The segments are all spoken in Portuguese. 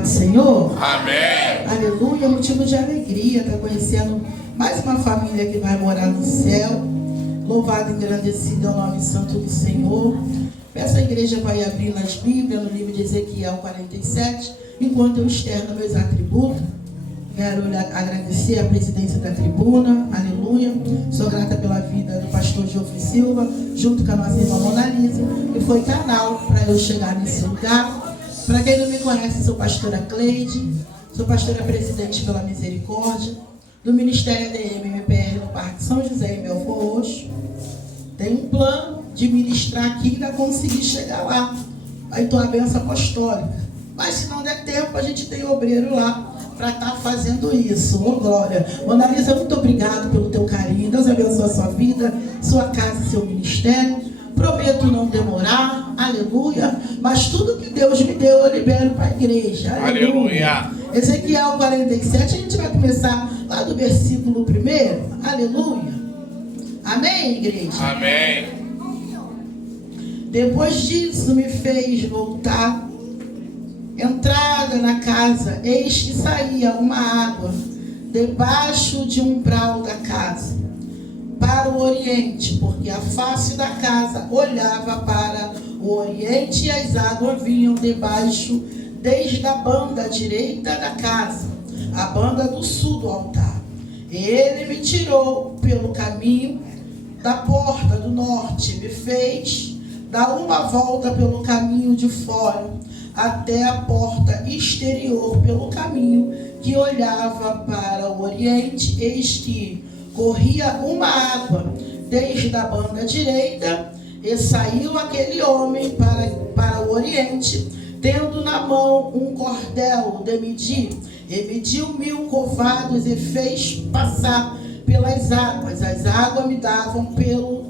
do Senhor? Amém. Aleluia, motivo de alegria estar conhecendo mais uma família que vai morar no céu. Louvado e engrandecido é o nome santo do Senhor. Peço à igreja para ir abrir nas Bíblias, no livro de Ezequiel 47, enquanto eu externo meus atributos. Quero agradecer a presidência da tribuna, aleluia. Sou grata pela vida do pastor Geoffrey Silva, junto com a nossa irmã Mona Lisa, que foi canal para eu chegar nesse lugar. Para quem não me conhece, sou pastora Cleide, sou pastora presidente pela Misericórdia, do Ministério ADM MPR no Parque São José, em Belfor Roxo. Tenho um plano de ministrar aqui e ainda conseguir chegar lá. Aí estou a benção apostólica. Mas se não der tempo, a gente tem obreiro lá para estar fazendo isso. Ô glória. Mona Lisa, muito obrigado pelo teu carinho. Deus abençoe a sua vida, sua casa, seu ministério. Prometo não demorar, aleluia. Mas tudo que Deus me deu, eu libero para a igreja. Aleluia. Ezequiel 47, a gente vai começar lá do versículo 1. Aleluia. Amém, igreja? Amém. Depois disso me fez voltar. Entrada na casa, eis que saía uma água debaixo de um umbral da casa, para o oriente, porque a face da casa olhava para o oriente e as águas vinham debaixo, desde a banda direita da casa, a banda do sul do altar. Ele me tirou pelo caminho da porta do norte, me fez dar uma volta pelo caminho de fora, até a porta exterior pelo caminho que olhava para o oriente. Eis que corria uma água desde a banda direita, e saiu aquele homem para o oriente, tendo na mão um cordel de medir, e mediu 1000 covados e fez passar pelas águas. As águas me davam pelo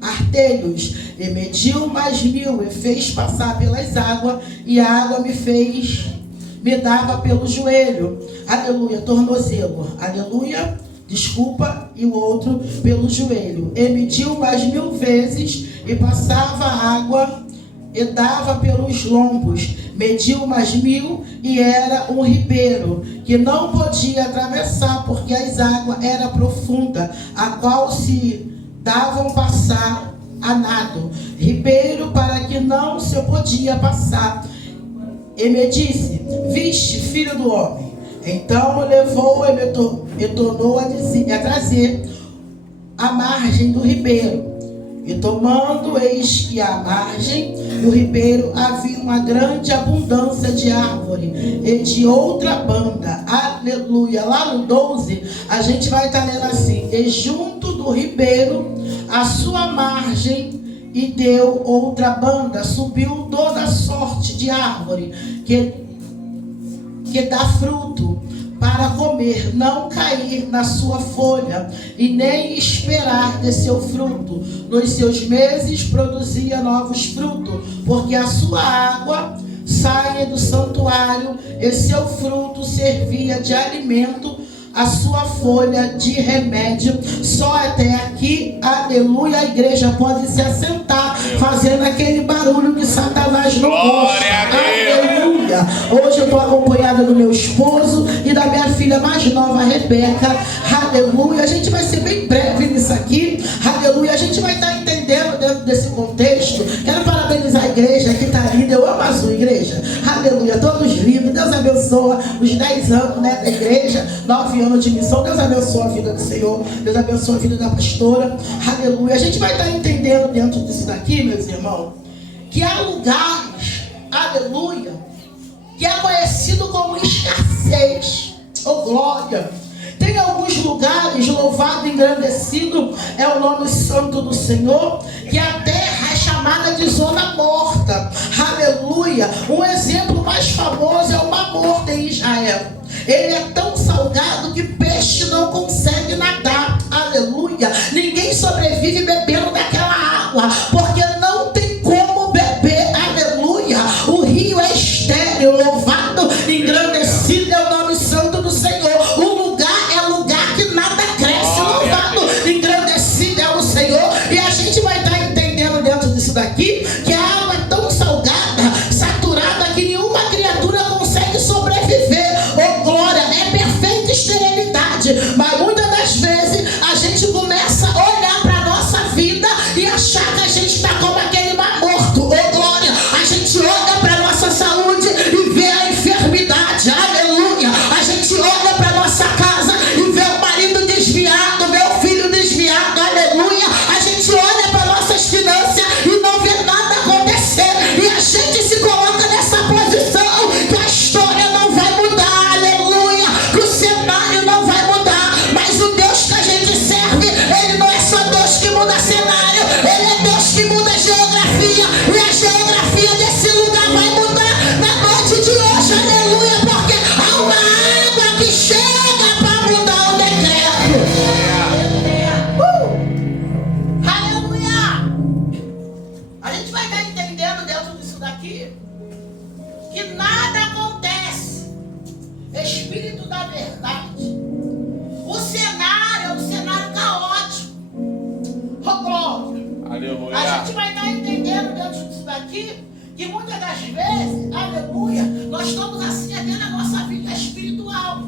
artelhos, e mediu mais 1000 e fez passar pelas águas, e a água me dava pelo joelho, aleluia, tornozelo, aleluia, desculpa, e o outro pelo joelho, e mediu mais 1000 vezes, e passava a água, e dava pelos lombos, mediu mais 1000, e era um ribeiro, que não podia atravessar, porque as águas eram profundas, a qual se davam passar a nado, ribeiro para que não se podia passar. E me disse: viste, filho do homem? Então levou e tornou a trazer a margem do ribeiro. E tomando, eis que à margem do ribeiro havia uma grande abundância de árvore e de outra banda. Aleluia. Lá no 12, a gente vai estar lendo assim: e junto do ribeiro, a sua margem, e deu outra banda, subiu toda sorte de árvore que dá fruto para comer, não cair na sua folha, e nem esperar de seu fruto. Nos seus meses produzia novos frutos, porque a sua água saia do santuário, e seu fruto servia de alimento, a sua folha de remédio. Só até aqui, aleluia. A igreja pode se assentar, fazendo aquele barulho que Satanás não gosta. Aleluia. Hoje eu estou acompanhada do meu esposo e da minha filha mais nova, Rebeca. Aleluia. A gente vai ser bem breve nisso aqui. Aleluia. A gente vai estar entendendo dentro desse contexto. Quero parabenizar a igreja que está linda. Eu amo a sua igreja. Aleluia. Todos lindos. Deus abençoa os 10 anos, né, da igreja. 9 anos de missão. Deus abençoa a vida do Senhor. Deus abençoa a vida da pastora. Aleluia. A gente vai estar entendendo dentro disso daqui, meus irmãos, que há lugares, aleluia, que é conhecido como escassez. Oh glória. Tem alguns lugares, louvado e engrandecido é o nome santo do Senhor, que a terra é chamada de zona morta. Aleluia. Um exemplo mais famoso é o Mar Morto em Israel. Ele é tão salgado que peixe não consegue nadar. Aleluia. Ninguém sobrevive bebendo daquela água, porque não tem como beber. Aleluia. O rio é estéril. Louvado e engrandecido é o nome santo do Senhor. O lugar é lugar que nada cresce. Louvado e engrandecido é o Senhor. E a gente vai estar entendendo dentro disso daqui que a água é tão salgada, saturada que nada acontece. Espírito da verdade. O cenário é um cenário caótico. Oh, glória. Aleluia. A gente vai estar entendendo dentro disso daqui que muitas das vezes, aleluia, nós estamos assim até na nossa vida espiritual,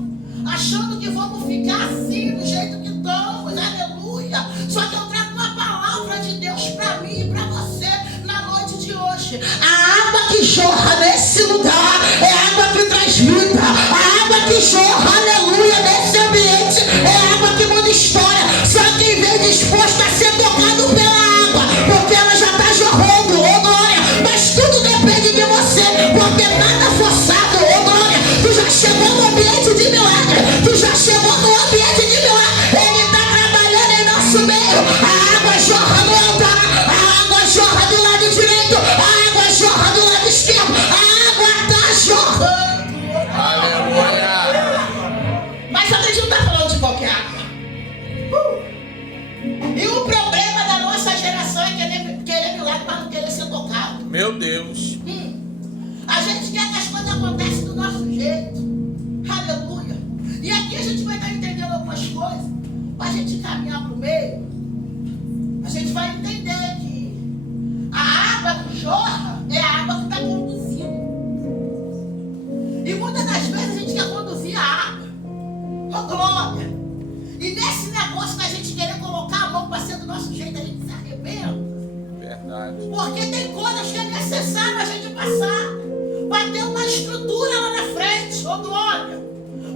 achando que vamos ficar assim do jeito que estamos, aleluia. Só que eu trago uma palavra de Deus para mim e para você na noite de hoje. A água que jorra nesse lugar é água que traz vida. A água que jorra, aleluia, nesse ambiente é água que muda história. Só quem vem disposto a ser tocado pela água, porque ela já está jorrando, oh glória. Mas tudo depende de você, porque nada forçado, oh glória. Tu já chegou no ambiente de milagre, tu já chegou no ambiente de milagre. Ele está trabalhando em nosso meio. A água jorra no altar, a água jorra do lado direito, a água jorra do lado esquerdo, a água está jorrando. Aleluia. Mas a gente não está falando de qualquer água. E o problema da nossa geração é querer milagre para não querer ser tocado. Meu Deus. A gente quer que as coisas aconteçam do nosso jeito. Aleluia. E aqui a gente vai estar entendendo algumas coisas. Para a gente caminhar para o meio, a gente vai entender que a água que jorra é a água que está conduzindo. E muitas das vezes a gente quer conduzir a água. Oh, glória. E nesse negócio da gente querer colocar a mão para ser do nosso jeito, a gente se arrebenta. Verdade. Porque tem coisas que é necessário a gente passar para ter uma estrutura lá na frente, oh glória.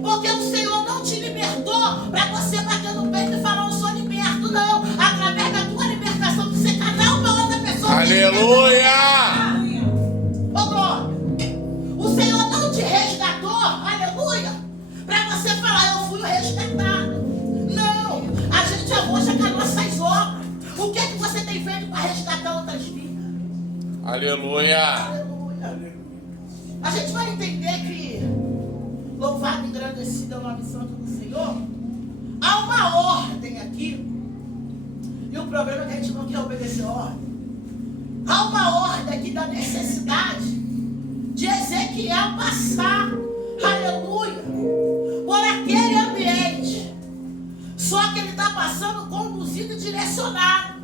Porque o Senhor não te libertou para você bater no peito e falar: eu sou liberto, não. Através da tua libertação, você canal para outra pessoa. Aleluia. Oh glória. O Senhor não te resgatou, aleluia, para você falar: eu fui o resgatado. Não, a gente arrocha com as nossas obras. O que é que você tem feito para resgatar outras vidas? Aleluia. Aleluia. A gente vai entender que, louvado e agradecido é o nome santo do Senhor, há uma ordem aqui. E o problema é que a gente não quer obedecer a ordem. Há uma ordem aqui da necessidade de Ezequiel passar, aleluia, por aquele ambiente. Só que ele está passando conduzido e direcionado.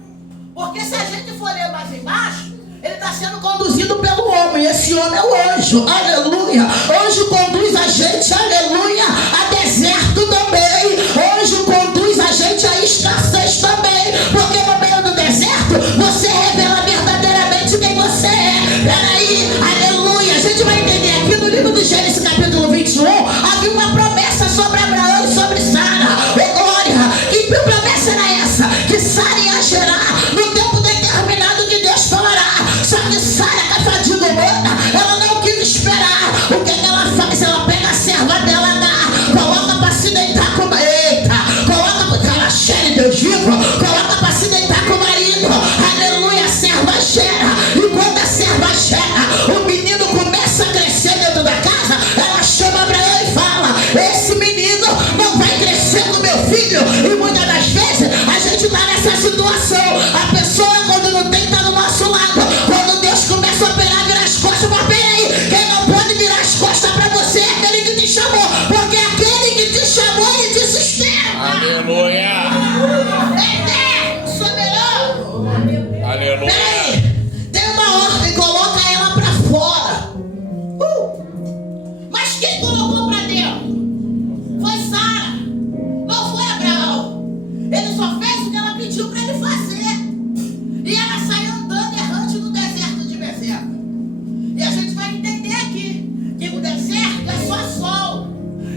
Porque se a gente for ler mais embaixo, ele está sendo conduzido pelo homem. Esse homem é o anjo, aleluia. Anjo conduz a gente, aleluia, a deserto também. Anjo conduz a gente a escassez também. Porque no meio do deserto, você revela verdadeiramente quem você é. Peraí, aleluia. A gente vai entender aqui no livro do Gênesis, capítulo 21, havia uma promessa sobre Abraão e sobre Sara. Oh glória, que promessa era essa? Que Sara ia gerar no tempo determinado que Deus falará. Só que Sara, com a fadiga humana, ela não quis esperar. O que ela faz? Ela pega a serva dela, coloca para se deitar com... Eita! Coloca para ela cheira, Deus vivo. Coloca para se deitar com o marido. Aleluia, a serva gera. E quando a serva gera, o menino começa a crescer dentro da casa. Ela chama Abraão e fala: esse menino não vai crescer no meu filho. E muitas das vezes a gente está nessa situação. A pessoa, quando não tem, está do nosso lado. Quando Deus começa a operar, virar as costas. Mas peraí, quem não pode virar as costas para você é aquele que te chamou. Porque aquele que te chamou, ele te sustenta. Aleluia. Eterno, soberano. Aleluia. Peraí, tem uma ordem, coloca ela para fora. Mas quem colocou para dentro? Foi Sara, não foi Abraão. Ele só fez o que ela pediu para ele fazer. E ela saiu andando errante no deserto de Bezerra. E a gente vai entender aqui que o deserto é só sol.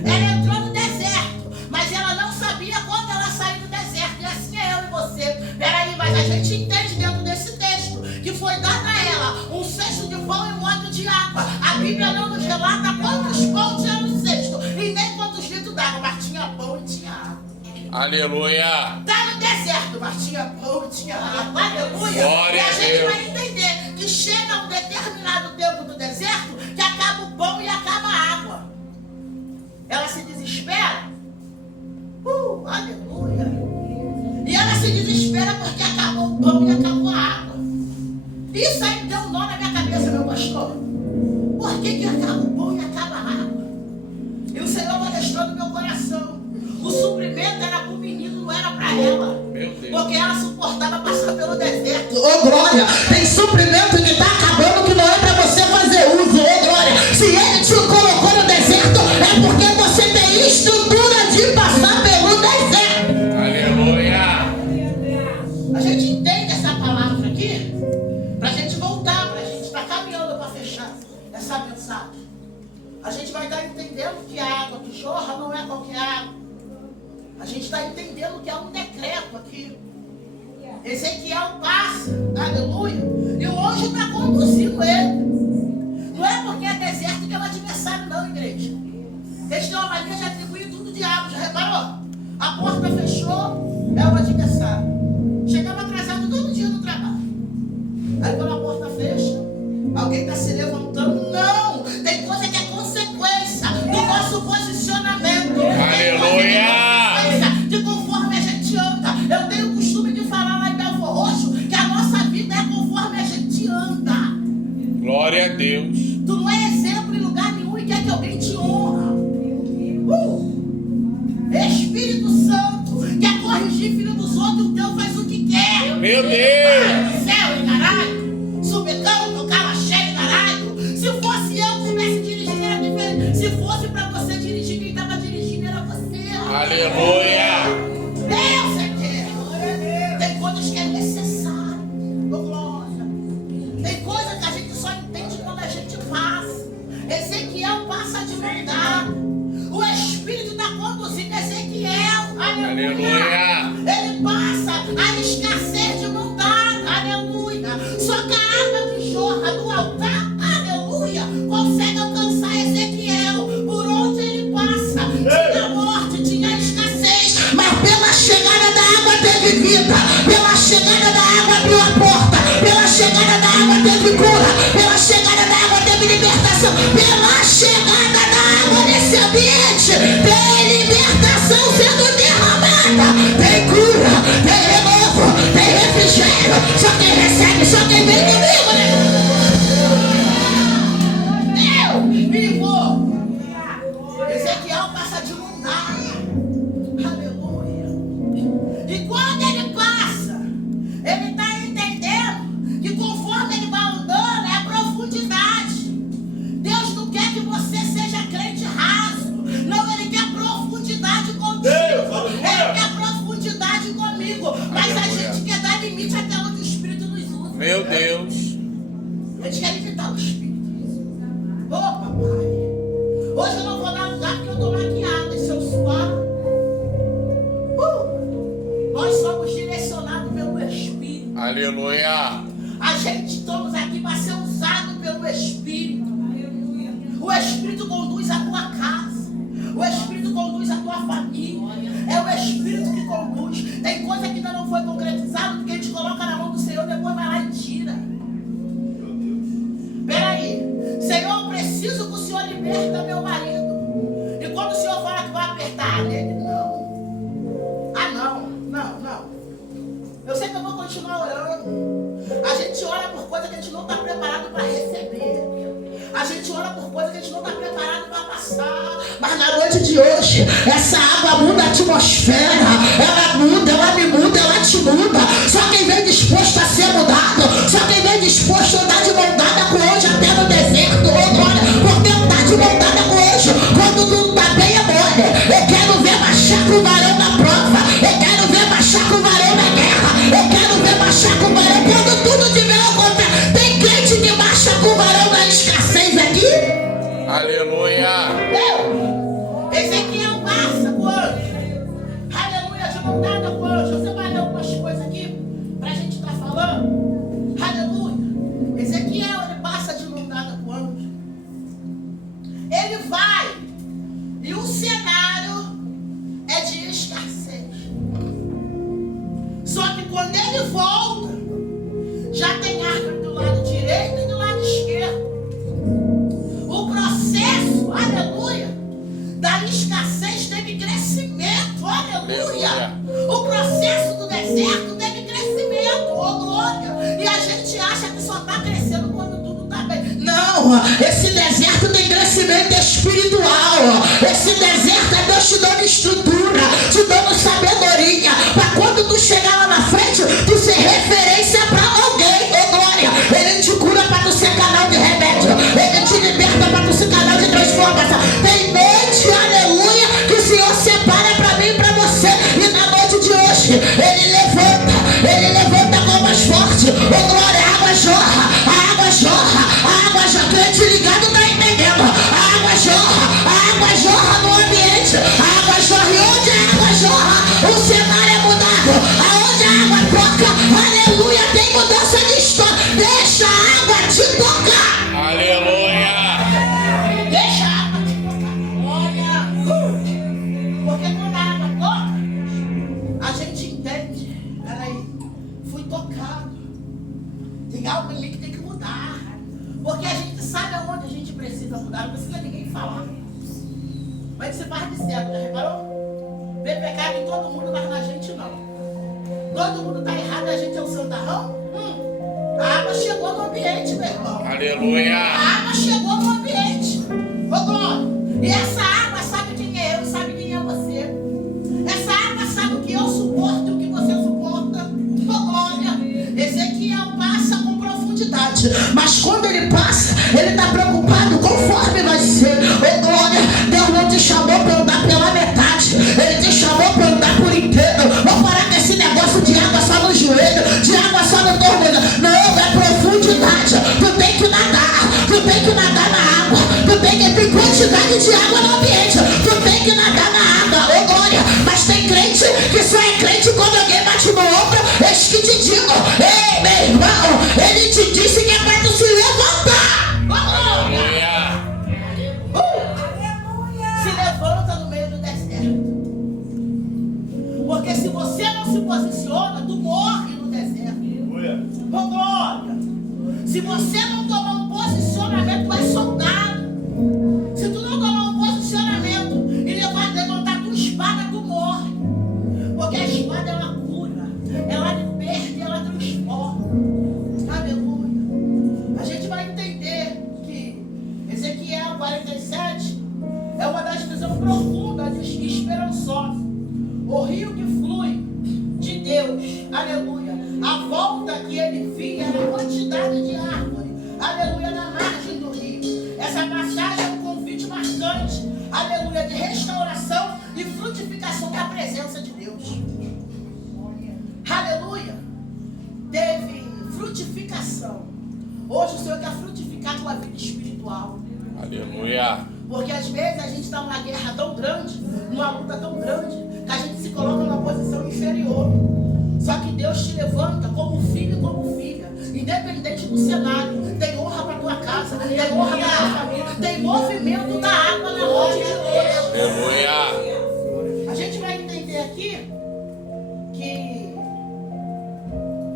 Ela entrou no deserto, mas ela não sabia quando ela saiu do deserto. E assim é eu e você. Peraí, mas a gente entende dentro desse texto que foi dado a ela um cesto de pão e um odre de água. A Bíblia não nos relata quantos pães tinha no cesto e nem quantos litros d'água, mas tinha pão e tinha água. Aleluia. Está no deserto, mas tinha pão e tinha água. Aleluia. Glória E a a gente Deus. vai entender que chega um determinado tempo do deserto que acaba o pão e acaba a água. Ela se desespera. Aleluia. E ela se desespera porque acabou o pão e acabou a água. Isso aí deu um nó na minha cabeça, meu pastor. Por que acabou? essa mensagem, a gente vai estar entendendo que a água que jorra não é qualquer água. A gente está entendendo que há um decreto aqui. Ezequiel passa, aleluia, e o anjo está conduzindo ele. Não é porque é deserto que é o adversário, não, igreja. Eles têm uma mania de atribuir tudo diabo, já reparou? A porta fechou, é o adversário. Chegava atrasado todo dia no trabalho. Aí quando a porta fecha, alguém está se levantando. Não, tem coisa que é consequência do nosso posicionamento. Aleluia! De conforme a gente anda. Eu tenho o costume de falar lá em Belfor Roxo que a nossa vida é conforme a gente anda. Glória a Deus. Tu não é exemplo em lugar nenhum e quer que alguém te honra. Espírito Santo quer corrigir filho dos outros, o teu faz o que quer. Meu Deus! Pai do céu, caralho. Subecão, tocava cheio, caralho. Se fosse eu que tivesse dirigindo, era diferente. Se fosse pra você dirigir, quem estava dirigindo era você. Aleluia! Deus é Deus. Tem coisas que é necessário. Glória. Tem coisa que a gente só entende quando a gente passa. Ezequiel passa de mão dada. O Espírito está conduzindo Ezequiel. Aleluia! Ele passa a escassez de mão dada. Aleluia. Só que a água que jorra do altar, aleluia, consegue alcançar Ezequiel. Por onde ele passa, tinha morte, tinha escassez. Mas pela chegada da água teve vida. Pela chegada da água abriu a porta. Pela chegada da água teve cura. Pela chegada da água teve libertação. Pela chegada da água nesse ambiente tem libertação sendo derramada. Tem cura, tem renovo, tem refrigério. Só quem recebe, só quem vem comigo, né? Eu vivo. Ezequiel passa de mão dada. Aleluia. E quando ele passa, ele está entendendo que conforme ele vai andando é a profundidade. Deus não quer que você seja crente raso. Não, ele quer profundidade contigo. Ele quer profundidade comigo. Mas a gente quer dar limite até onde o Espírito nos usa. Meu Deus! A gente quer limitar o Espírito. Ô, papai. Hoje eu não vou dar lugar porque eu estou maquiada. E se eu suar? Nós somos direcionados pelo Espírito. Aleluia! A gente estamos aqui para ser usado pelo Espírito. O Espírito conduz a tua casa. O Espírito conduz a tua família. É o Espírito que conduz. Tem coisa que ainda não foi concretizada porque a gente coloca na mão do Senhor, depois vai lá e tira. Peraí. Senhor, eu preciso que o Senhor liberta meu marido. E quando o Senhor fala que vai apertar nele, não. Ah, não. Eu sei que eu vou continuar orando. A gente ora por coisa que a gente não está preparado para receber. A gente ora por coisa que a gente não está preparado para passar. Mas na noite de hoje, essa água muda a atmosfera. Ela muda, ela me muda, ela te muda. Só quem vem disposto a ser mudado. Só quem vem disposto a andar de mão dada com o anjo até no deserto. Olha, porque andar de mão dada com o anjo, quando tudo está bem é mole. Eu quero ver marchar com o varão na prova. Eu quero ver marchar com o varão na guerra. Eu quero ver marchar com o varão quando tudo tiver ao contrário. Tem crente que marcha com o varão na escassez aqui? Aleluia! Ezequiel passa com o anjo. Aleluia, de mão dada com o anjo. Você vai ler algumas coisas aqui pra gente estar falando. Aleluia. Ezequiel, ele passa de mão dada com o anjo. Ele vai. E o cenário é de escassez. Só que quando ele volta, já tem árvore do lado direito e do lado esquerdo. O processo, aleluia, da escassez teve crescimento, aleluia. O processo do deserto teve crescimento, oh glória. E a gente acha que só está crescendo quando tudo está bem. Não, esse deserto tem crescimento espiritual. Esse deserto Não precisa ninguém falar. Mas você faz de certo, já reparou? Vê pecado em todo mundo, mas na gente não. Todo mundo está errado, a gente é o santarrão? A água chegou no ambiente, meu irmão. Aleluia. A água chegou no ambiente. Ô, glória. E essa água sabe quem é eu, sabe quem é você. Essa água sabe o que eu suporto e o que você suporta. Ô, glória. Ezequiel passa com profundidade. Mas quando ele passa, ele está preocupado conforme vai ser. Ô, glória. Deus não te chamou para andar pela metade. Ele te chamou para andar por inteiro. Vou parar com esse negócio de água só no joelho, de água só no tornozelo. Não, é profundidade. Tu tem que nadar. Tu tem que nadar na água. Tu tem que ter quantidade de água no ambiente. Tu tem que nadar na água. Ô, glória. Mas tem crente que só é crente quando alguém bate no ombro. Eis que te digo. Ei, meu irmão. Ele te disse que é para tu se levantar. Aleluia. Se levanta no meio do deserto. Porque se você não se posiciona, tu morre no deserto. Ô, glória. Se você não tomar um posicionamento, tu é soldado. Se tu não tomar um posicionamento e levantar tua espada, tu morre. Porque a espada ela cura, ela liberta e ela transforma. Aleluia. A gente vai entender que Ezequiel 47 é uma das visões profundas e esperançosas. O rio que flui de Deus, aleluia. A volta que ele via era a quantidade de árvore, aleluia, na margem do rio. Essa passagem é um convite marcante, aleluia, de restauração e frutificação da presença de Deus. Aleluia. Teve frutificação. Hoje o Senhor quer frutificar a tua vida espiritual. Aleluia. Porque às vezes a gente está numa guerra tão grande, numa luta tão grande, que a gente se coloca numa posição inferior. Só que Deus te levanta como filho e como filha, independente do cenário. Tem honra para tua casa, tem honra para tua família, tem movimento da água na noite de Deus. Aleluia. A gente vai entender aqui que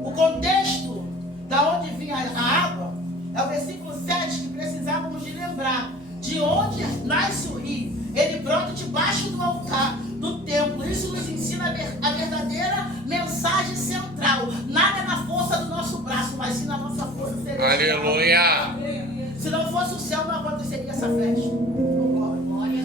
o contexto da onde vinha a água é o versículo 7 que precisávamos de lembrar. De onde nasce o rio, ele brota debaixo do altar do templo. Isso nos ensina a verdadeira mensagem central. Nada é na força do nosso braço, mas sim na nossa força celestial. Aleluia. Se não fosse o céu, não aconteceria essa festa.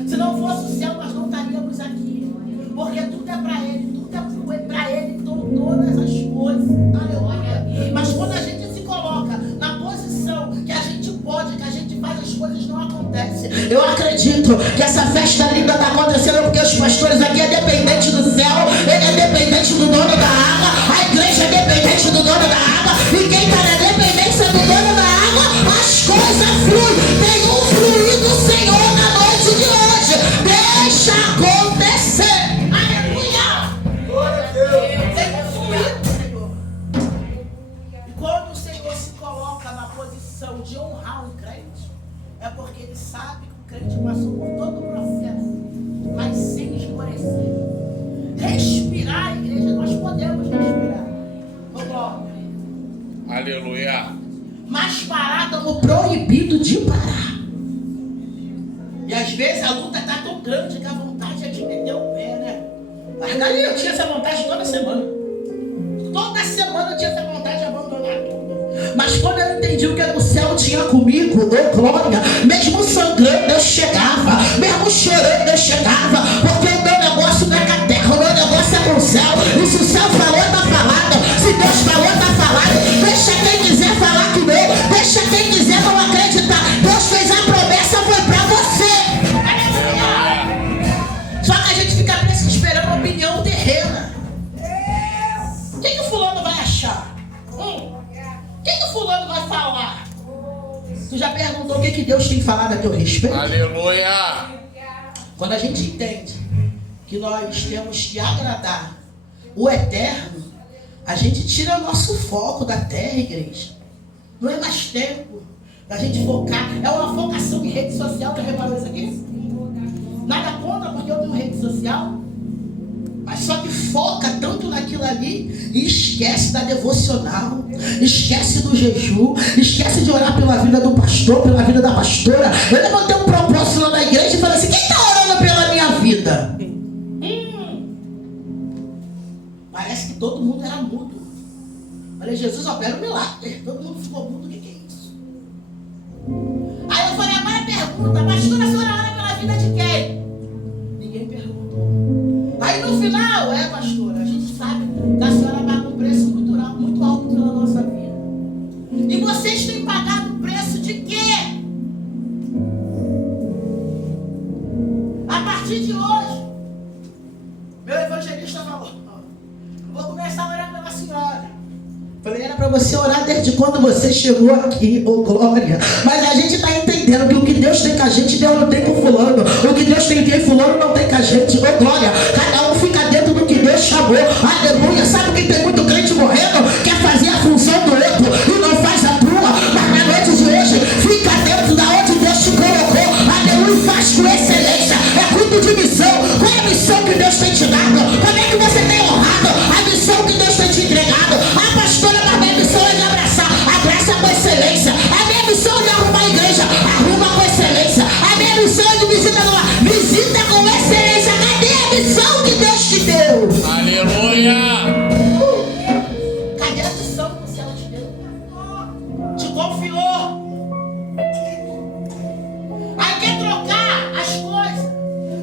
Se não fosse o céu, nós não estaríamos aqui. Porque tudo é para ele, tudo é para ele, todas as coisas. Aleluia. Mas quando a gente se coloca na posição que a gente pode, que a gente faz, as coisas não acontecem. Eu acredito que essa festa linda está acontecendo porque os pastores aqui é dependente do céu, ele é dependente do dono da água, a igreja é dependente do dono da água, e quem está na dependência do dono da água, as coisas fluem. Tem um fluir do Senhor na noite de hoje. Deixa acontecer. Aleluia. Tem um fluir do Senhor. E quando o Senhor se coloca na posição de honrar um crente, é porque ele sabe que o crente passou por todo o processo, mas sem esmorecer. Respirar, igreja, nós podemos respirar. Aleluia. Mas parar, estamos proibidos de parar. E às vezes a luta está tão grande que a vontade é de meter o pé, né? Mas daí eu tinha essa vontade toda semana. Toda semana eu tinha essa vontade de abandonar tudo. Mas quando eu entendi o que o céu tinha comigo, ô glória, mesmo sangrando eu chegava, mesmo chorando eu chegava, porque o meu negócio não é com a terra, o meu negócio é com o céu. E se o céu falou, está falado. Se Deus falou, está falado. Deixa quem quiser falar que não, deixa quem quiser não acreditar. Deus fez a promessa, foi para você. Só que a gente fica esperando a opinião terrena. O que o fulano vai achar? O que o fulano vai falar? Tu já perguntou o que Deus tem falado a teu respeito? Aleluia. Quando a gente entende que nós temos que agradar o eterno, a gente tira o nosso foco da terra, igreja. Não é mais tempo da gente focar. É uma focação em rede social. Já reparou isso aqui? Nada contra porque eu tenho rede social, mas só que foca tanto naquilo aquilo ali e esquece da devocional, esquece do jejum, esquece de orar pela vida do pastor, pela vida da pastora. Eu levantei um propósito lá na igreja e falei assim: quem está orando pela minha vida? Parece que todo mundo era mudo. Falei: Jesus, opera um milagre. Todo mundo ficou mudo. O que é isso? Aí eu falei: agora pergunta, pastora, a senhora ora pela vida de quem? Ninguém perguntou. Aí no final, pastora, a gente sabe que a senhora paga um preço muito alto pela nossa vida. E vocês têm pagado o preço de quê? A partir de hoje, meu evangelista falou: vou começar a orar pela senhora. Falei: era para você orar desde quando você chegou aqui, ô glória. Mas a gente está entendendo que o que Deus tem com a gente, Deus não tem com fulano. O que Deus tem com fulano não tem com a gente, ô glória. Cada um fica dentro do que Deus chamou. Aleluia. Sabe que tem muito crente morrendo, quer fazer a função do outro e não faz a tua. Mas na noite de hoje, fica dentro da onde Deus te colocou. Aleluia. Faz com excelência. É culto de missão. Qual é a missão que Deus tem te dado? Como é que você tem honrado a missão que Deus tem te entregado? A pastora, a minha missão é de abraçar. Abraça com excelência. A minha missão é de arrumar a igreja. Arruma com excelência. A minha missão é de visita no lar. Visita com excelência. Cadê a missão que Deus te deu? Aleluia. Cadê a missão que o céu te deu? Te confiou. Aí quer trocar as coisas.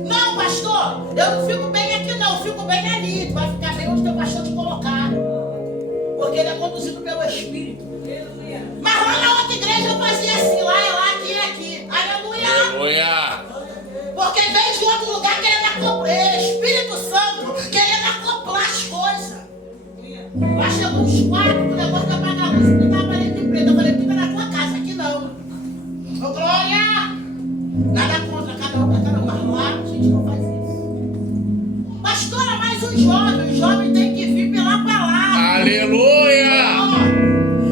Não, pastor, eu não fico bem aqui não, eu fico bem ali. Tu vai ficar bem onde teu pastor te colocar. Porque ele é conduzido pelo Espírito. Mas lá na outra igreja eu fazia assim, lá é lá, aqui é aqui. Aleluia. Aleluia. Porque vem de outro lugar querendo acoplar, Espírito Santo, querendo acoplar as coisas. Lá chegou uns quatro, o negócio de apagar a luz, e pintar a parede de preto. Eu falei: pinta na tua casa, aqui não. Ô glória! Nada contra, cada um pra cada um, mas lá a gente não faz isso. Pastora, mas o jovem tem que vir pela palavra. Aleluia.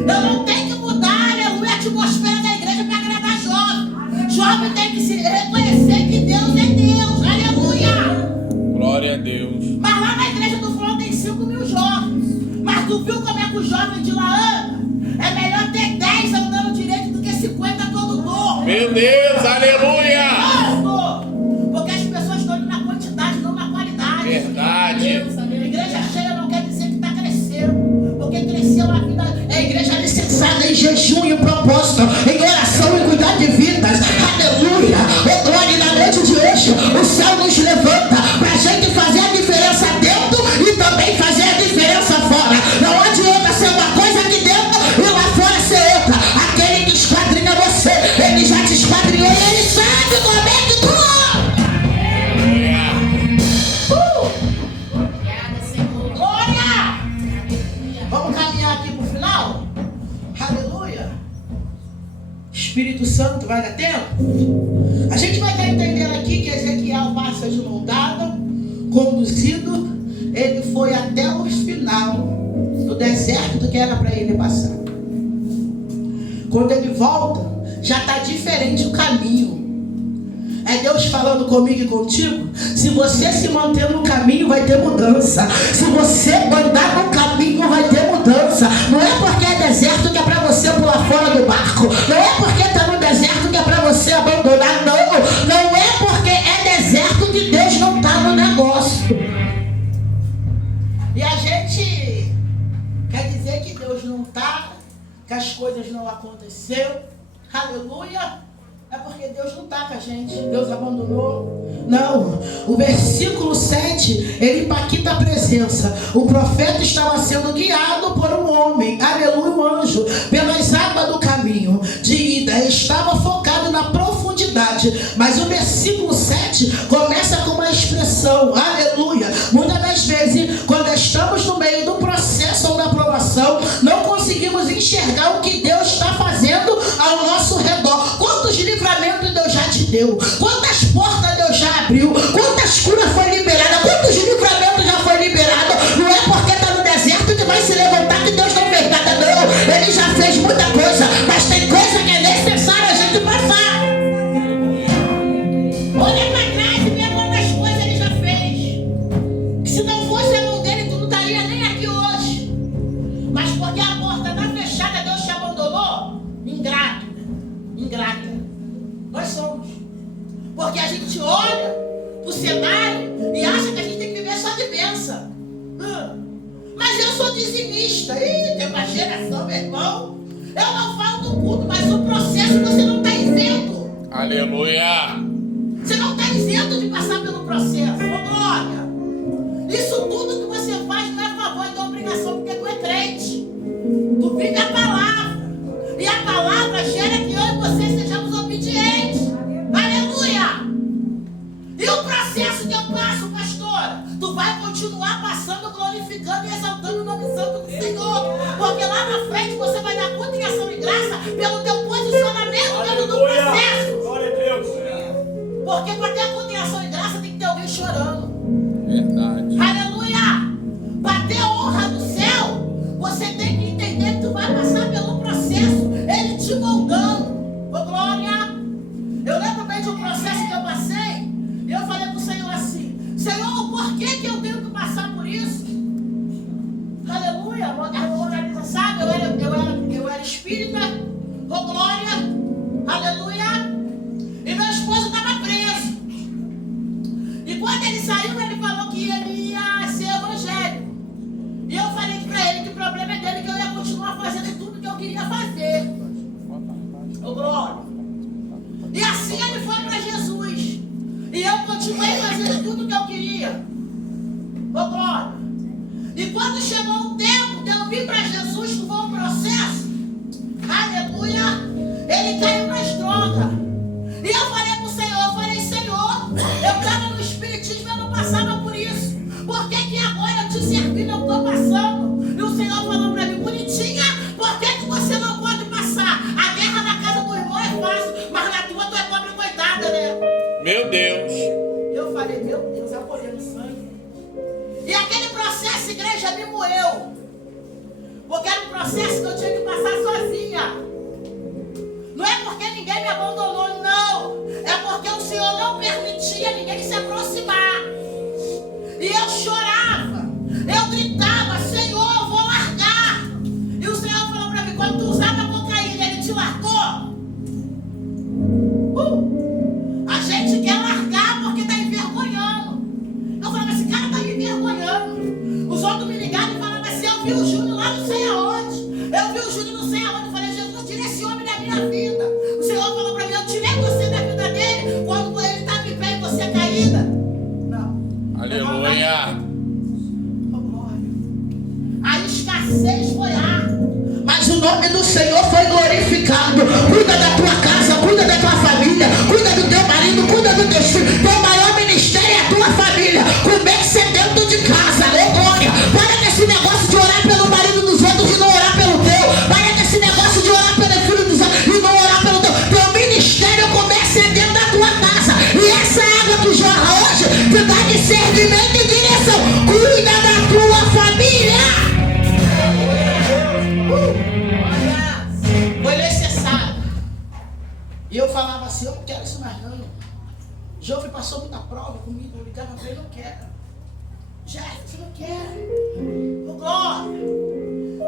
Eu não tenho que mudar, aleluia, a atmosfera da igreja para agradar jovem. Jovem tem que se reconhecer que Deus é Deus, aleluia. Glória a Deus. Mas lá na igreja do Flor tem 5.000 jovens. Mas tu viu como é que o jovem de lá anda? É melhor ter 10 andando direito do que 50 todo torto. Meu Deus, aleluia. Porque as pessoas estão indo na quantidade, não na qualidade. Verdade. Igreja cheia não quer dizer que está crescendo. Porque cresceu a vida. É a igreja licenciada em jejum e propósito, em oração e cuidar de vidas. Aleluia. Ô glória, na noite de hoje, o céu nos levanta para a gente fazer a diferença dentro e também fazer a diferença fora. Não adianta ser uma coisa aqui dentro e lá fora ser outra. Aquele que esquadrinha você, ele já te esquadrinhou e ele sabe como é que tu glória! Vamos caminhar aqui pro final? Aleluia! Espírito Santo, vai dar tempo? A gente vai estar entendendo aqui que Ezequiel passa de mão dada, conduzido, ele foi até o final do deserto que era para ele passar. Quando ele volta, já está diferente o caminho. É Deus falando comigo e contigo. Se você se manter no caminho, vai ter mudança. Se você andar no caminho, vai ter mudança. Não é porque é deserto que é para você pular fora do barco. Não é porque está no deserto que é para você abandonar. Não. Não é porque é deserto que Deus não está no negócio. E a gente quer dizer que Deus não está, que as coisas não aconteceram. Aleluia. É porque Deus não está com a gente. Deus abandonou. Não. O versículo 7, ele impacta a presença. O profeta estava sendo guiado por um homem. Aleluia, um anjo. Pelas águas do caminho de ida. Estava focado na profundidade. Mas o versículo 7 começa com uma expressão. Aleluia. Muitas das vezes, quando estamos no meio do processo ou da aprovação, não conseguimos enxergar o que Deus está fazendo ao nosso redor. Quantos livramentos Deus já te deu? Quantas portas Deus já abriu? Quantas curas foi liberada? Quantos livramentos já foi liberado? Não é porque está no deserto que vai se levantar que Deus não fez nada, não. Ele já fez muita coisa, mas tem coisa que é necessária a gente passar. Olha para trás e vê quantas coisas ele já fez. Se não fosse a mão dele, tu não estaria nem aqui. Porque a gente olha pro cenário e acha que a gente tem que viver só de bênção. Mas eu sou dizimista. Ih, tem uma geração, meu irmão. Eu não falo do culto, mas o processo você não está isento. Aleluia. Você não está isento de passar pelo processo. Ô, glória. Isso tudo que você faz não é favor, é tua obrigação, porque tu é crente. Tu vive a palavra. E a palavra gera que eu e você sejamos obedientes. Aleluia. E o processo que eu passo, pastora? Tu vai continuar passando, glorificando e exaltando o nome santo do Senhor. Porque lá na frente você vai dar conta em ação e graça pelo teu posicionamento dentro do processo. Glória a Deus. Porque para ter conta em ação e graça tem que ter alguém chorando. Verdade. Aleluia. Para ter honra no céu, você tem que entender que tu vai passar pelo processo. Ele te moldando. Ô, glória. Eu lembro bem de um processo que eu passei. E eu falei para o Senhor assim: Senhor, por que eu tenho que passar por isso? Aleluia. A organização, sabe? Eu era espírita. Ô, glória. Aleluia. E meu esposo estava preso. E quando ele saiu, ele falou que ele ia ser evangélico. E eu falei para ele que o problema é dele, que eu ia continuar fazendo tudo que eu queria fazer. Ô, glória. E assim ele foi para Jesus. E eu continuei fazendo tudo que eu queria. Ô, glória. E quando chegou o tempo de eu vir para Jesus, que foi um processo, aleluia, ele caiu nas drogas. E eu falei para o Senhor, Senhor, eu estava no espiritismo e eu não passava por isso. Por que agora eu te servi e não estou passando? E o Senhor falou para mim: bonitinha, por que você não pode passar? A guerra na casa do irmão é fácil, mas na tua tu é pobre coitada, né? Meu Deus. Eu falei: meu Deus, é o poder do sangue. E aquele processo, igreja, me moeu. Porque era um processo que eu tinha que passar sozinha. Não é porque ninguém me abandonou, não. É porque o Senhor não permitia ninguém se aproximar. E eu chorava. Eu gritava: Senhor, eu vou largar. E o Senhor falou para mim: quando tu usava cocaína, Ele te largou? A gente quer largar porque está envergonhando. Eu falava: esse cara está me envergonhando. Os outros me ligaram e falavam assim: eu vi o Júnior lá não sei aonde. Eu vi o Júnior não sei aonde. Eu falei: Jesus, tira esse homem da minha vida. O Senhor falou para mim: eu tirei você da vida dele quando ele estava em pé e você caída. Não. Aleluia. Oh, glória. A escassez foi mas o nome do Senhor foi glorificado. Cuida da tua casa, cuida da tua família, cuida do teu marido, cuida do teu filho. Teu maior ministério é a tua família. Comece dentro de casa, glória. Para desse negócio de orar pelo marido dos outros e não orar pelo teu. Para desse negócio de orar pelo filho dos outros e não orar pelo teu. Teu ministério comece dentro da tua casa. E essa água que jorra hoje te dá discernimento e direção. Cuida da tua família. Foi necessário. E eu falava assim: eu não quero isso mais não. Jovem passou muita prova comigo. Eu ligava para ele: não quero. Você não quer. Ô, glória.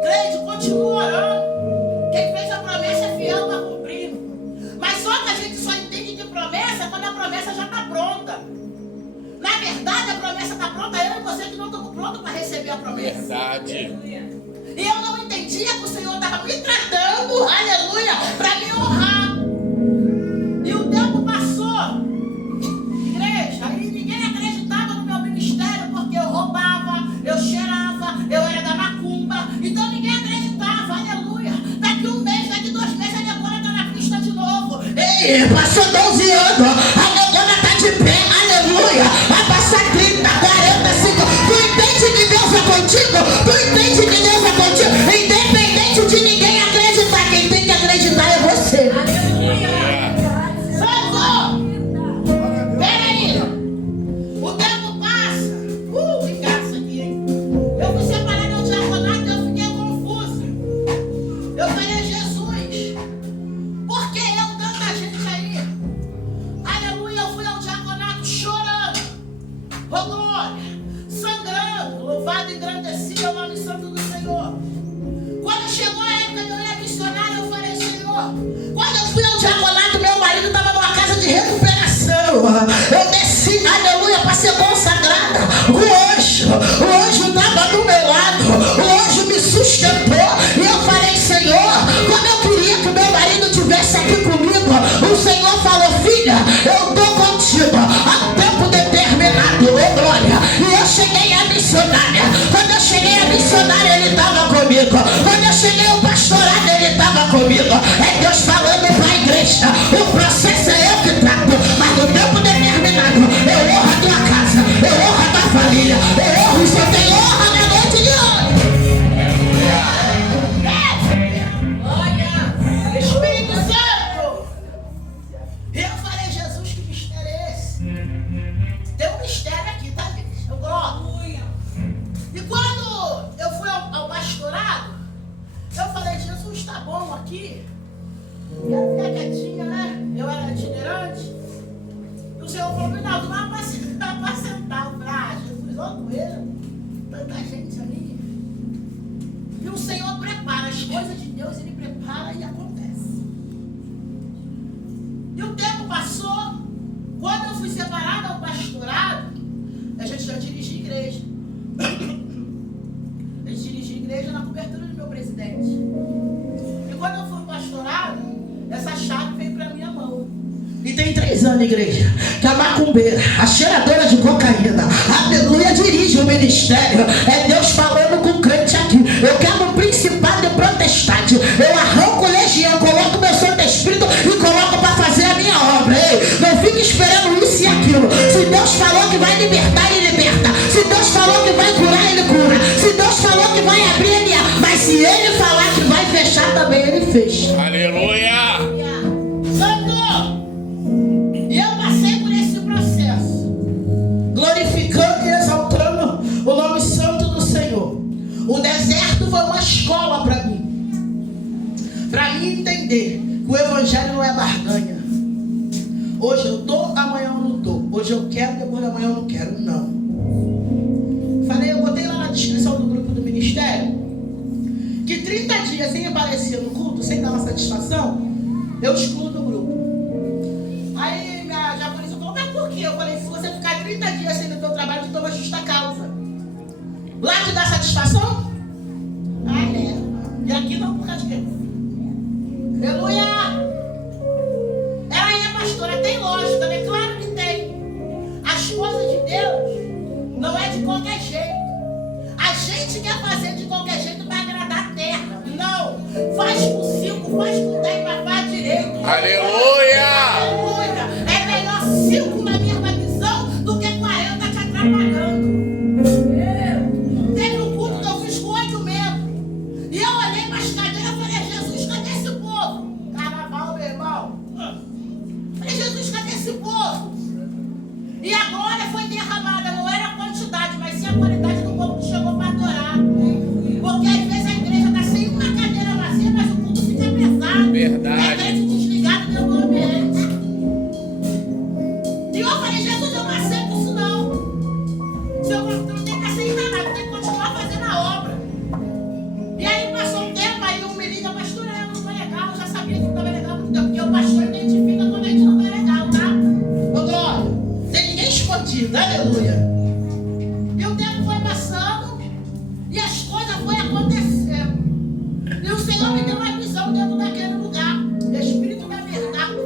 Cleide, continua orando. Quem fez a promessa é fiel, está cumprindo. Mas só que a gente só entende de promessa quando a promessa já está pronta. Na verdade, a promessa está pronta. Eu e você que não estamos prontos para receber a promessa. Verdade. E eu não entendia que o Senhor estava me tratando, aleluia, para me honrar. E o tempo passou, igreja, e ninguém acreditava no meu ministério, porque eu roubava, eu cheirava, eu era da macumba. Então ninguém acreditava, aleluia. Daqui um mês, daqui 2 meses, a negona está na pista de novo. Ei, passou 12 anos, a negona está de pé, aleluia. Vai passar 30, 40, 50. Tu entende que Deus é contigo? Tu entende que Deus é contigo? Independente de ninguém acreditar, quem tem que acreditar é você. Santo! Peraí! O tempo passa. Engraça aqui, hein? Eu fui separar do diaconato e eu fiquei confuso. Eu falei: Jesus, por que eu, tanta gente aí? Aleluia! É Deus falando para a igreja. O processo é eu que trato, mas no tempo determinado eu honro a tua casa, eu honro a tua família, eu honro, só tem honra na noite de hoje. Olha, Espírito Santo. Eu falei, Jesus, que mistério é esse? Tem um mistério aqui, tá, gente? Eu coloco. E quando eu fui ao pastorado, eu falei, Jesus, tá bom aqui. E eu fiquei quietinha, né? Eu era itinerante. E o Senhor falou, não, tu vai apacentar. Eu falei, ah, Jesus, ó com ele. Tanta gente ali. E o Senhor prepara as coisas de Deus, Ele prepara e acontece. E o tempo passou. Quando eu fui separada ao pastorado, a gente já dirigia igreja. A gente dirigia igreja na cobertura do meu presidente. E quando eu fui ao pastorado, essa chave veio para minha mão. E tem 3 anos, igreja, que a macumbeira, a cheiradora de cocaína, aleluia, dirige o ministério. É Deus falando com o crente aqui. Eu quero um principado de protestante. Eu arranco legião, coloco meu Santo Espírito e coloco para fazer a minha obra. Ei, não fique esperando isso e aquilo. Se Deus falou que vai libertar, Ele liberta. Se Deus falou que vai curar, Ele cura. Se Deus falou que vai abrir, Ele abre. Mas se Ele falar que vai fechar, também Ele fecha. Aleluia. Glorificando e exaltando o nome santo do Senhor. O deserto foi uma escola para mim entender que o evangelho não é barganha. Hoje eu tô, amanhã eu não tô. Hoje eu quero, depois de amanhã eu não quero. Não. Falei, eu botei lá na descrição do grupo do ministério que 30 dias sem aparecer no culto, sem dar uma satisfação, eu excluo do grupo. Aí minha japonesa falou, mas por quê? Eu falei, se você ficar 30 dias sem no teu trabalho, tu toma justa causa. Lá te dá satisfação? Ah, é. E aqui não, por causa de quê? Aleluia! Ela é pastora, tem lógica, né? Claro que tem. As coisas de Deus não é de qualquer jeito. A gente quer fazer de qualquer jeito para agradar a terra. Não. Faz com 5, faz com 10, mas faz direito. Aleluia! Aleluia! É melhor 5 na mesma visão do que 40 te atrapalhando. Teve um culto que eu fiz com 8 membros. E eu olhei para as cadeiras e falei, Jesus, cadê esse povo? Carnaval, meu irmão. Falei, Jesus, cadê esse povo? E a glória foi derramada. Não era a quantidade, mas sim a qualidade do povo que chegou para adorar. Porque às vezes a igreja está sem uma cadeira vazia, mas o culto fica pesado. Verdade. É gente desligado dentro do ambiente. E eu falei, Jesus, eu não aceito isso não. Senhor, tu não tem que aceitar nada, tu tem que continuar fazendo a obra. E aí passou um tempo, aí um me liga, pastor, não foi legal, eu já sabia que não estava legal, porque o pastor identifica quando a gente não está legal, tá? Ô glória, tem ninguém escondido, aleluia. E o tempo foi passando, e as coisas foram acontecendo. E o Senhor me deu uma visão dentro daquele lugar, o Espírito da verdade,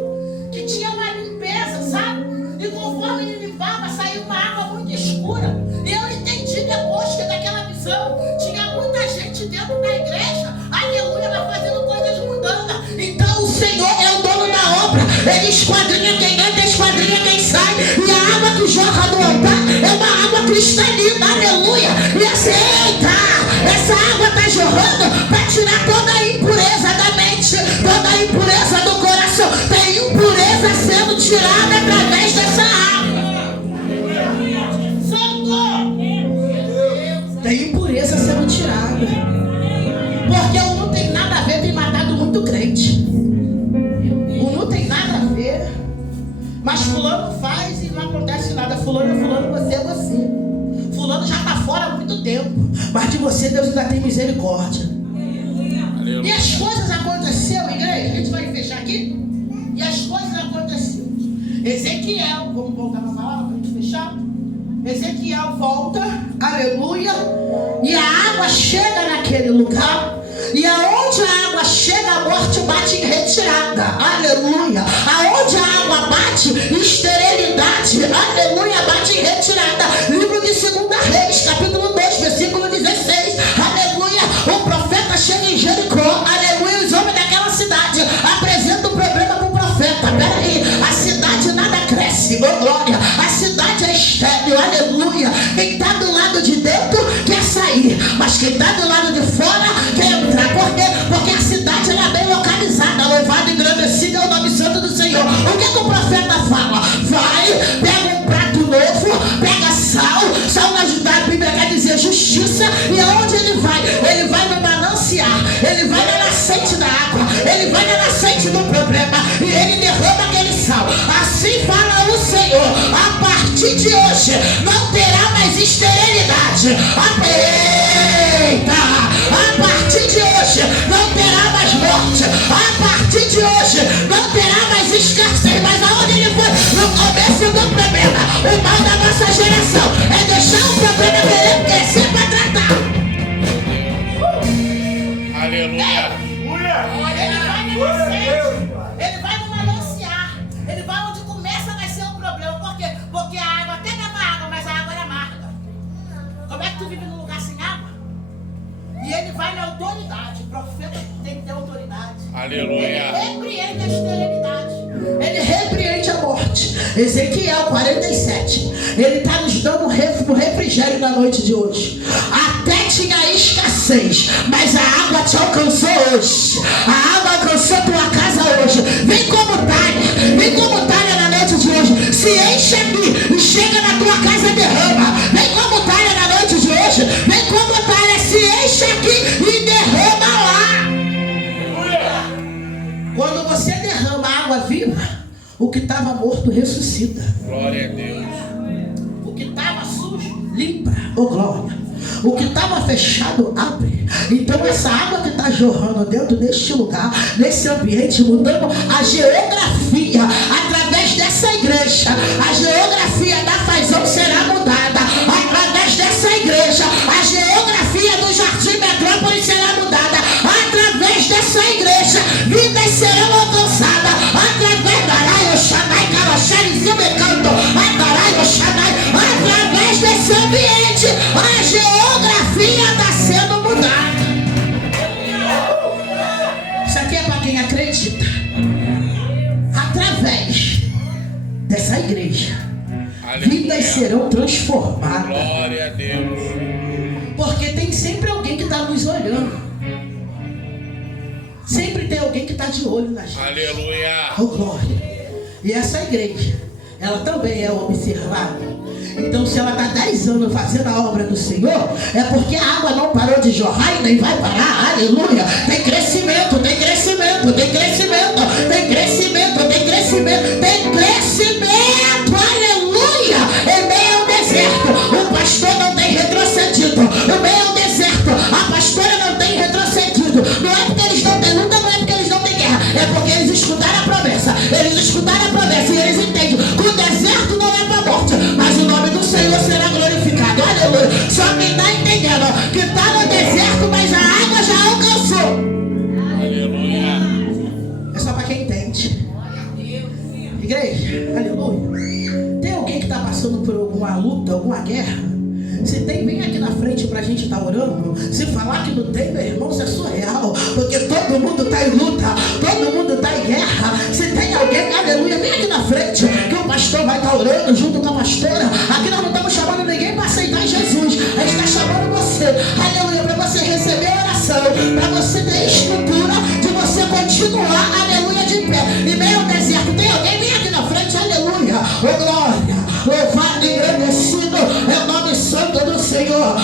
que tinha uma limpeza, sabe? E conforme ele limpava, saiu uma água muito escura. E eu entendi depois que naquela visão tinha muita gente dentro da igreja, aleluia, mas fazendo coisas mundanas. Então o Senhor é o dono da obra. Ele esquadrinha quem entra, esquadrinha quem sai. E a água que jorra do altar é uma água cristalina, aleluia. E assim, eita, essa água está jorrando para tirar toda a impureza da mente, toda a impureza do coração. Tem impureza sendo tirada através dessa água. Santo! Tem impureza sendo tirada. Porque o não tem nada a ver, tem matado muito crente. O não tem nada a ver. Mas fulano faz e não acontece nada. Fulano é fulano, você é você. Fulano já está fora há muito tempo. Mas de você Deus ainda tem misericórdia. Aleluia. E as coisas aconteceram, igreja. A gente vai fechar aqui. E as coisas aconteceram. Ezequiel, vamos voltar na palavra para a gente fechar. Ezequiel volta, aleluia. E a água chega naquele lugar. E aonde a água chega, a morte bate em retirada, aleluia. Aonde a água bate, esterilidade, aleluia, bate em retirada. Livro de 2 Reis, capítulo 2, versículo 16, aleluia. O profeta chega em Jericó, aleluia. Os homens daquela cidade Quem está do lado de dentro quer sair, mas quem está do lado de fora quer entrar. Por quê? Porque a cidade ela é bem localizada. Louvado e engrandecido é o nome santo do Senhor. O que o profeta fala? Vai, pega um prato novo, pega sal. Sal na Bíblia quer dizer justiça. E aonde ele vai? Ele vai no mananciar, ele vai na nascente da água, ele vai na nascente do problema e ele derrama aquele sal. Assim fala o Senhor: a partir de hoje não terá mais esterilidade. Eita! A partir de hoje não terá mais morte. A partir de hoje não terá mais escassez. Mas aonde ele foi? No começo do problema. O mal da nossa geração é deixar o problema querer crescer para tratar. Aleluia. Ele vai no mananciar. Ele vai onde começa a nascer o problema. Por quê? Porque a água até dava água, mas a água era amarga. Como é que tu vive num lugar sem água? E ele vai na autoridade. O profeta tem que ter autoridade. Aleluia. Ele repreende a esterilidade. Ele repreende a morte. Ezequiel 47. Ele está nos dando um refrigério na noite de hoje. Até tinha escassez, mas a água te alcançou hoje. A água alcançou tua casa hoje. Vem como talha. Vem como talha na noite de hoje. Se enche aqui e chega na tua casa e derrama. Vem como talha na noite de hoje. Vem como talha. Se enche aqui e derrama lá. Quando você derrama água viva, o que estava morto ressuscita. Glória a Deus. O que estava sujo, limpa. Oh, glória. O que estava fechado, abre. Então essa água que está jorrando dentro deste lugar, nesse ambiente, mudando a geografia, através dessa igreja, a geografia da Fazão será mudada. Através dessa igreja, a geografia do Jardim Metrópole será mudada. Através dessa igreja, vidas serão alcançadas. Através da Raio Xanai, Calaxeres e Mecanto, através desse ambiente, a geografia está sendo mudada. Isso aqui é para quem acredita. Através dessa igreja, vidas serão transformadas. Glória a Deus. Porque tem sempre alguém que está nos olhando. Sempre tem alguém que está de olho na gente. Aleluia. Oh, glória. E essa igreja, ela também é observada. Então, se ela está 10 anos fazendo a obra do Senhor, é porque a água não parou de jorrar e nem vai parar. Aleluia. Tem crescimento, tem crescimento, tem crescimento, tem crescimento, tem crescimento, tem crescimento. Aleluia. Em meio ao deserto, o pastor não tem retrocedido. Em meio ao deserto, a pastora não tem retrocedido. Não é porque eles não têm luta, não é porque eles não têm guerra. É porque eles escutaram a promessa. Eles escutaram a promessa e eles entendem que o deserto não é para a morte, mas o nome do Senhor será glorificado. Aleluia. Só quem está entendendo que está no deserto, mas a água já alcançou. Aleluia. É só para quem entende. Igreja, aleluia. Tem alguém que está passando por alguma luta, alguma guerra? Se tem, vem aqui na frente pra gente estar orando. Se falar que não tem, meu irmão, isso é surreal. Porque todo mundo está em luta, todo mundo está em guerra. Se tem alguém, aleluia, vem aqui na frente, que o pastor vai estar orando junto com a pastora. Aqui nós não estamos chamando ninguém para aceitar Jesus. A gente está chamando você, aleluia, para você receber a oração, para você ter estrutura de você continuar, aleluia, de pé. E meio ao deserto, tem alguém, vem aqui na frente, aleluia. Oh, glória, louvado e engrandecido é o nome santo do Senhor.